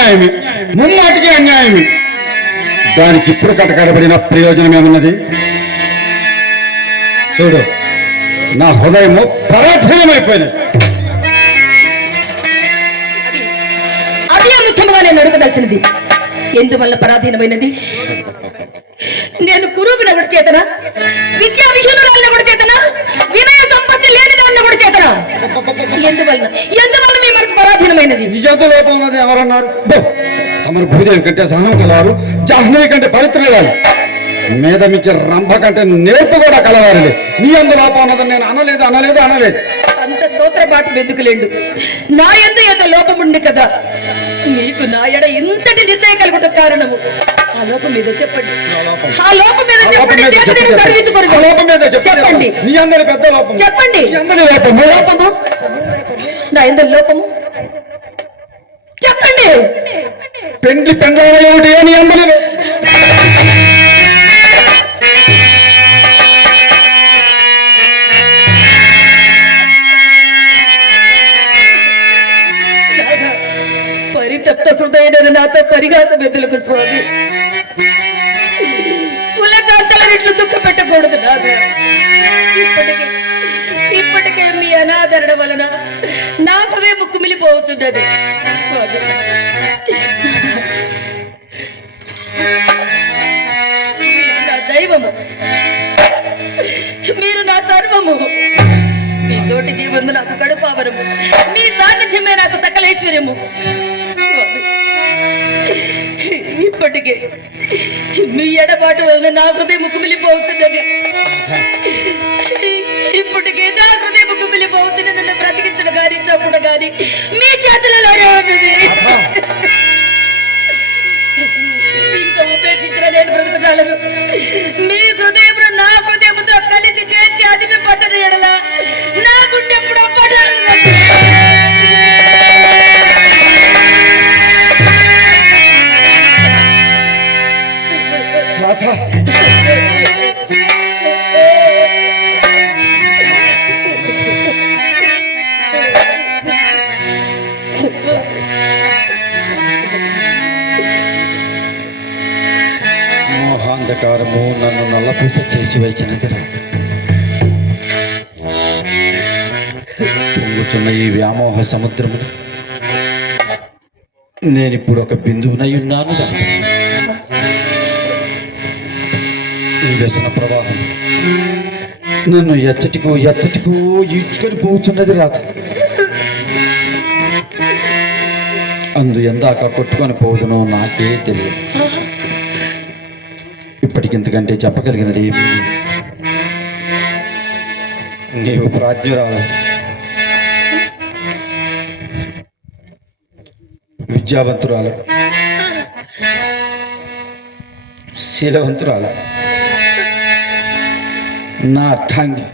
అన్యాయమే, ముమ్మాటికి అన్యాయమే. దానికి ఇప్పుడు కటకడబడిన ప్రయోజనం ఏమన్నది? చూడు, నా హృదయము పరాధీనమైపోయినది. అదే ముఖ్యంగా నేను అడగదలిచినది. ఎందువల్ల పరాధీనమైనది? నేను కురూపిన కూడా చేతనా, విద్యా విహీనురాలిన కూడా చేతనా, వినయ సంపత్తి లేని దాన్ని కూడా చేతనా? ఎందువల్ల ఎందువల్ల మీ మనసు పరాధీనమైనది? నిజంతో లోపం ఉన్నది ఎవరన్నారు? తమరు భూదేవి కంటే సహనం కలవారు, జాహ్నవి కంటే పవిత్రురాలు, మీద మించి రంభ కంటే నేర్పు కూడా కలవారులే. నీ అందు లోపం ఉన్నదని నేను అనలేదు అనలేదు అనలేదు. అంత స్తోత్రపాటు ఎందుకులేండు, నా ఎందు లోపముంది కదా. మీకు నా ఎడ ఇంతటి నిర్ణయం కలుగుట కారణము ఆ లోపం మీద చెప్పండి. ఆ లోపం మీద చెప్పండి. చెప్పండి. నీ అందరి పెద్ద లోపం చెప్పండి. లోపము నా ఎందు లోపము చెప్పండి. పెండ్లి పెండ్లి నీ అందరి పరితప్త హృదయుడైన నాతో పరిహాసం ఎదులకు స్వామి. కులకాంతలన్నిట్లు దుఃఖ పెట్టకూడదు నాదా. ఇప్పటికే మీ అనాదరణ వలన నా హృదయం కుమిలిపోవచ్చున్నది స్వామి. నా దైవము, మీరు నా సర్వము. మీ తోటి జీవనము నాకు కడుపావరము, మీ సాన్నిధ్యమే నాకు సకలైశ్వర్యము. ఇప్పటికే మీ ఎడబాటు వలన నా హృదయం కుమిలిపోవచ్చున్నది. ఇప్పటికే నా హృదయం కుమిలిపోవచ్చున్నది. నన్ను బ్రతికించడం గాని చంపడం గాని మీ చేతులలోనే ఉన్నది. ఇంకా ఉపేక్షించిన నేను బ్రతకజాలను. మీ హృదయం నా హృదయముతో కలిసి చేర్చి అదిమి పట్టని ఎడల నా గుండె ఎప్పుడో పట్టాలి. మోహాంధకారము నన్ను నల్లపూస చేసి వచ్చినది రాదు. పొంగుతున్న ఈ వ్యామోహ సముద్రము నేనిప్పుడు ఒక బిందువునై ఉన్నాను రాదు. ఈ వ్యసన ప్రవాహం నన్ను ఎచ్చటికో ఈడ్చుకొని పోతున్నది రాదు. అందు ఎందాక కొట్టుకొని పోదునో నాకే తెలియదు. ఇప్పటికింతకంటే చెప్పగలిగినది ఏమి? నీవు ప్రాజ్ఞురాలు, విద్యావంతురాలు, శీలవంతురాలు, నా అర్థాంగి.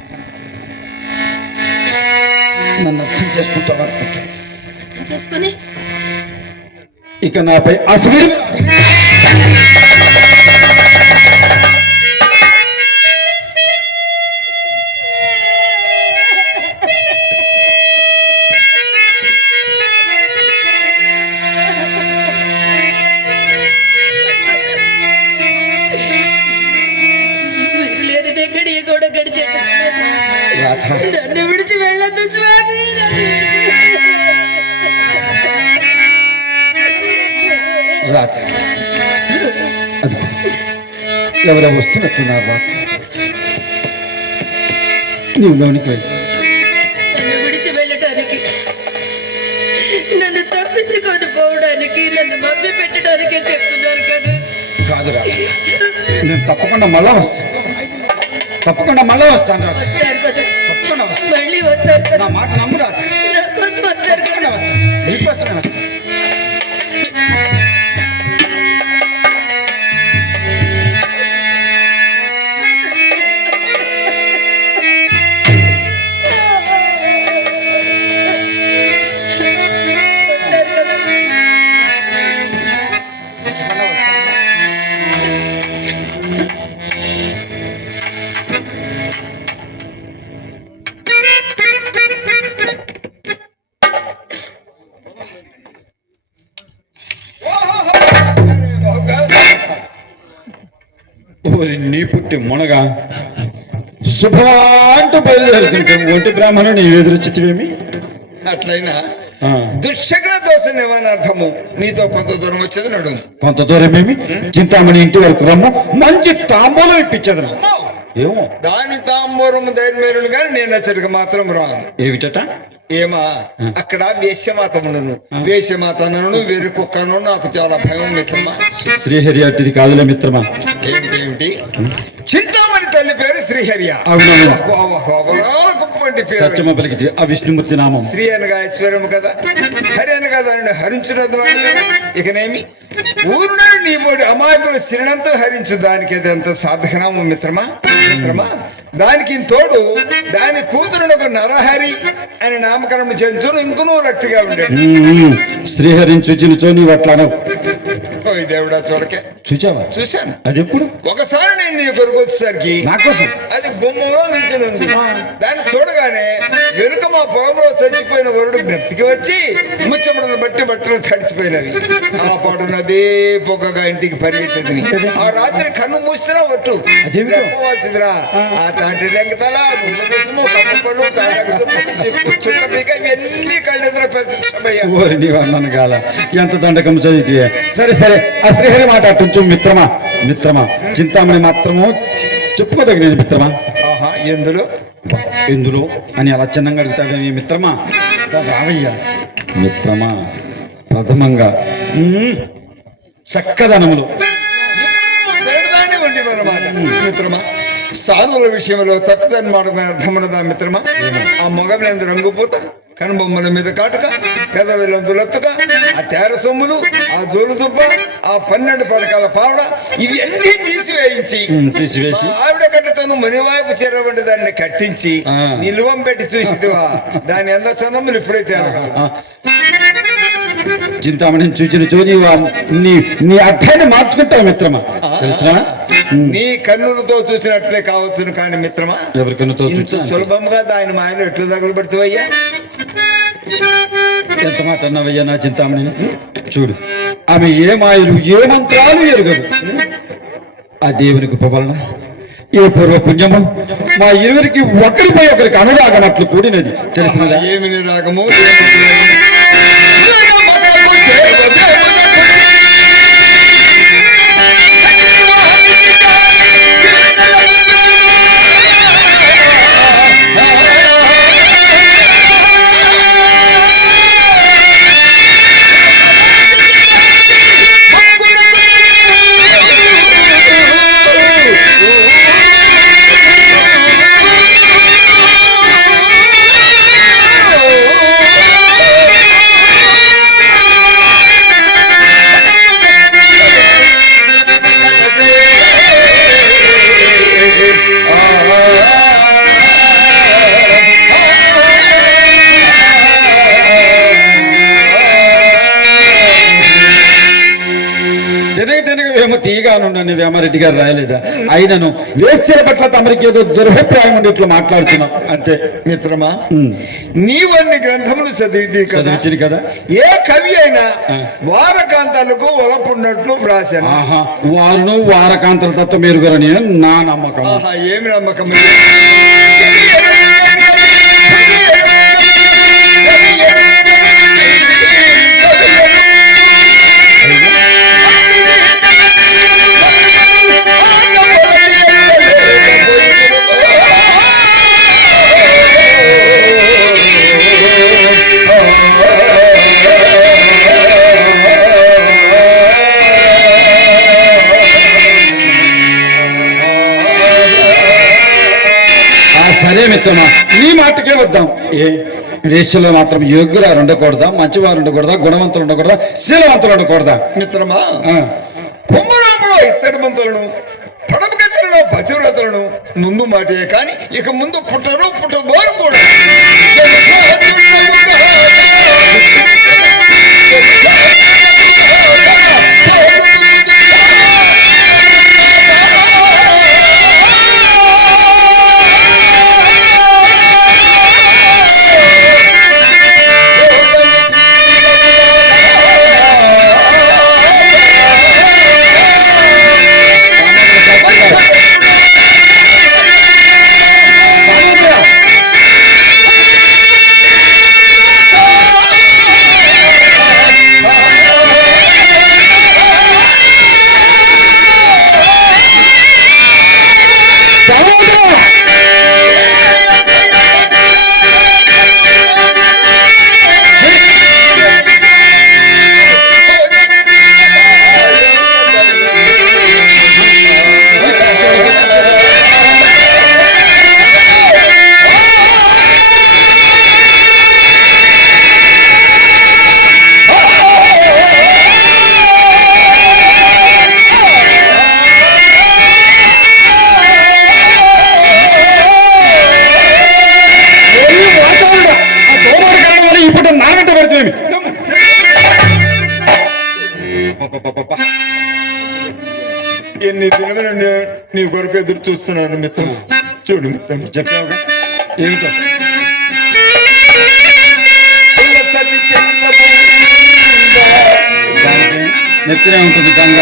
నన్ను అర్థం చేసుకుంటావు అనుకుంటున్నా. ఇక నాపై అసలు నన్ను విడిచి వెళ్ళొద్దు స్వామి. రాత అది ఎవరో వస్తున్నట్టున్నారు. రాత నీవు లోనికి వెళ్ళి నన్ను విడిచి వెళ్ళటానికి, నన్ను తప్పించుకొని పోవడానికి, నన్ను మభ్య పెట్టడానికే చెప్తున్నారు కదా. కాదు రాత, నేను తప్పకుండా మళ్ళా వస్తాను. తప్పకుండా మళ్ళీ వస్తాను రాజు. తప్పకుండా వస్తాను. మళ్ళీ వస్తారు. నా మాట నమ్ము రాజు. నా కోసం వస్తారు. తప్పకుండా వస్తాను. నీకోసమే వస్తాను. ఓరి నీ పుట్టి మునగా శుభమా అంటూ బయలుదేరుతుంటే ఒంటి బ్రాహ్మణుని ఎదురుచితివేమి? అట్లయినా ఆ, దుశ్శగ్న దోషం ఏమని అర్థము? నీతో కొంత దూరం వచ్చేది నడు. కొంత దూరమేమి? చింతామణి ఇంటి వరకు రమ్ము, మంచి తాంబూలం ఇప్పించదు. ఏమో దాని తాంబూరం ధైర్యమేరును కానీ నేను వచ్చేటికి మాత్రం రాను. ఏమిటట? ఏమా అక్కడ వేశ్యమాతమును వేశ్యమాతను వెర్రి కుక్కను నాకు చాలా భయం మిత్రమా. శ్రీహరి అట్టిది కాదులే మిత్రమా. ఏమిటి చింతామణి తల్లి పేరు శ్రీహరియ. అవునవును. గొప్పటి పేరు. సత్యమ పలికి ఆ విష్ణుమూర్తి నామం. శ్రీ అనగా ఐశ్వర్యము కదా, హరి అనగా దానిని హరించినది. ఇకనేమి ఊరును నీ బోడి అమాయకులు శ్రీనంతో హరించు దానికి అదంత సాధకనామం మిత్రమా. మిత్రమా దానికి తోడు దాని కూతురును ఒక నరహరి అని నామకరణం చేయించును ఇంకనూ రక్తిగా ఉండేది. శ్రీహరిని చూచినుచో నీవు అట్లానవు. ఓయ్ దేవుడా చూడకే. చూచావా? చూశాను. అది ఎప్పుడు? ఒకసారి నేను నీ కొరకు వచ్చేసరికి నాకోసం అది గుమ్మంలో నిల్చుని ఉంది. దాన్ని చూడగానే వెనుక మా పొలంలో చచ్చిపోయిన వరుడు బ్రతికి వచ్చి ముచ్చములను బట్టి బట్టలు తడిసిపోయినవి. ఆ పాటు నదే పొగగా ఇంటికి పరిగెత్తది. ఆ రాత్రి కన్ను మూసినా ఒట్టు చెప్పవలసిందిరా. ఆ తాటి రంగతల చుట్టపీక ఇవన్నీ కళ్ళెదురు ప్రత్యక్షమయ్యా. ఓరి నీవు అన్నాను కాల ఎంత దండకం చదివితే. సరే సరే ఆ శ్రీహరి మాట అట్టుంచు మిత్రమా. మిత్రమా చింతామణి మాత్రము చెప్పుకోదగినది మిత్రమా. ఆహా ఎందులో ఎందులో అని అలా చిన్నంగా అడుగుతావేమి మిత్రమా? రావయ్యా మిత్రమా. ప్రథమంగా చక్కదనములు మిత్రమా సాధువుల విషయంలో తట్టుదని మాట అర్థమన్నదా మిత్రమా. ఆ మొగలందు రంగుపోత కనుబొమ్మల మీద కాటుక పెదవిలందులెత్తుక ఆ తేర సొమ్ములు ఆ జోలు దుబ్బ ఆ 12 పడకల పావడ ఇవి అన్ని తీసివేసి ఆవిడ కట్టతను మనివైపు చీర వంటి దాన్ని కట్టించి నిలువం పెట్టి చూసిదివా దాని ఎంత చందములు ఇప్పుడే తేలగలవు. చింతామణిని చూచిన చోని నీ అర్థాన్ని మార్చుకుంటావు మిత్రమా. తెలుసా? నీ కన్నులతో చూసినట్లే కావచ్చును కానీ మిత్రమా ఎవరి కన్నుతో సులభంగా దాని మాయలు ఎట్లు తగలబడుతావయ్యా. ఎంత మాట అన్నావయ్యా నా చింతామణిని. చూడు ఆమె ఏ మాయలు ఏ మంత్రాలు ఎరుగదు. ఆ దేవునికి ఉపవలన ఏ పూర్వ పుణ్యము మా ఇరువురికి ఒకరిపై ఒకరికి అనురాగనట్లు కూడినది. తెలిసినదా? ఏమి రాగము ఏమో తీయగానుండని వేమారెడ్డి గారు రాయలేదా? అయినను వేశ్యల పట్ల తమరికి ఏదో దురభిప్రాయం ఉండి ఇట్లా మాట్లాడుతున్నాం అంతే. మిత్రమా నీవన్ని గ్రంథములు చదివింది కదా. ఏ కవి అయినా వారకాంతాలకు ఒలపున్నట్లు వ్రాసాను. వారును వారకాంతల తత్వం మెరుగురని నా నమ్మకం. ఏమి నమ్మకం? సరే మిత్రమా నీ మాటకే వద్దాం. వేశ్యలో మాత్రం యోగ్యురాలు ఉండకూడదా? మంచివారు ఉండకూడదా? గుణవంతులు ఉండకూడదా? శీలవంతులు ఉండకూడదా? మిత్రమా కుంభరాములో ఇత్తడి మంతులను పడమకెత్తలలో పతివ్రతలను ముందు మాటే కానీ ఇక ముందు పుట్టబోరు కూడా. ఎన్ని దినములు నీ కొరకు ఎదురు చూస్తున్నాను మిత్రం. చూడు మిత్రం, చెప్పావుగా ఏమిటో తులసతి చందముండ, దానికి నెత్తినే ఉంటుంది గంగ.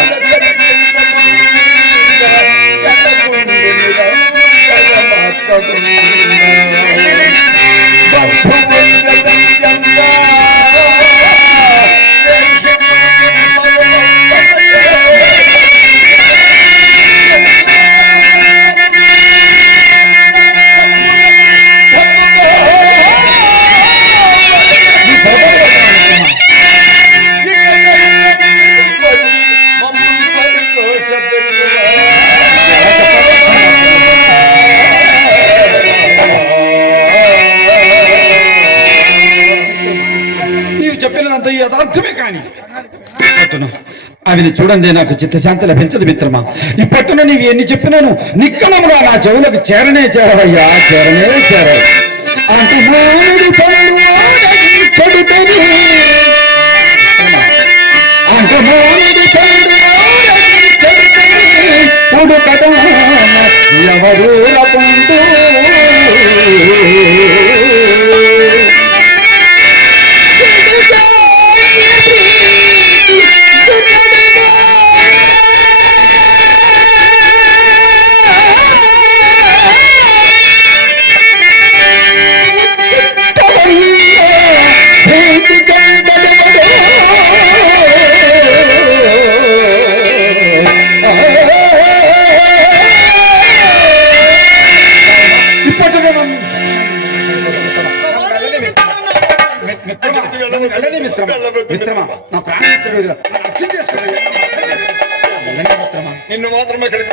చెప్పినదంతా యథార్థమే కాని అవిని చూడండి నాకు చిత్తశాంతి లభించదు మిత్రమా. ఇప్పట్లో నీవు ఎన్ని చెప్పినాను నిక్కమముగా నా చెవులకు చేరనే చేరవయ్యా, చేరనే చేరవు. అంటూ మామిడి పళ్ళు చెడుతని, అంటూ మామిడి పళ్ళు చెడుతని ఉడుకదా ఎవరు రకుంటూ నిన్ను మాత్రం ఎక్కడికి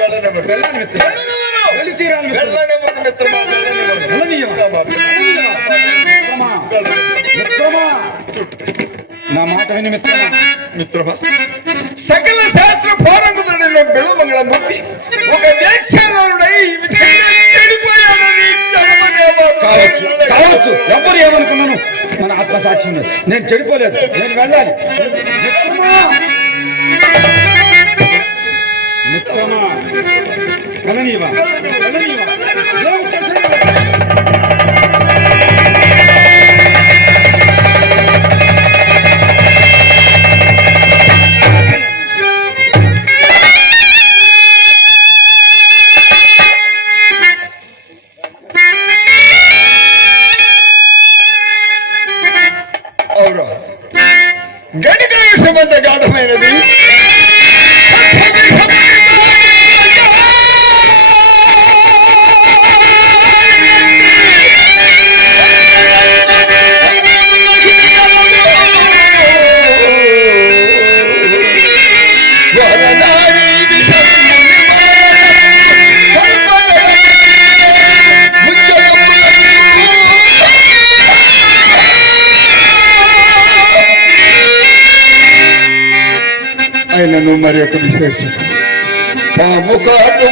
నా మాట విని మిత్రమా. మిత్రమా, సకల శాస్త్ర పారంగతుడైన బెల్లమంగళమూర్తి ఒక వేశ్యాలోనుడై ఈ విధంగా చెడిపోయాడని కావచ్చు కావచ్చు, ఎవరు ఏమనుకున్నాను మన ఆత్మసాక్ష్యం. నేను చెడిపోలేదు, నేను వెళ్ళాలి. మిత్రమా వెళ్ళనీవా, వెళ్ళనీవా. అవురా, గణిత విషయమంత గాఢమైనది. అయినను మరి ఒక విశేషం పాము కాటు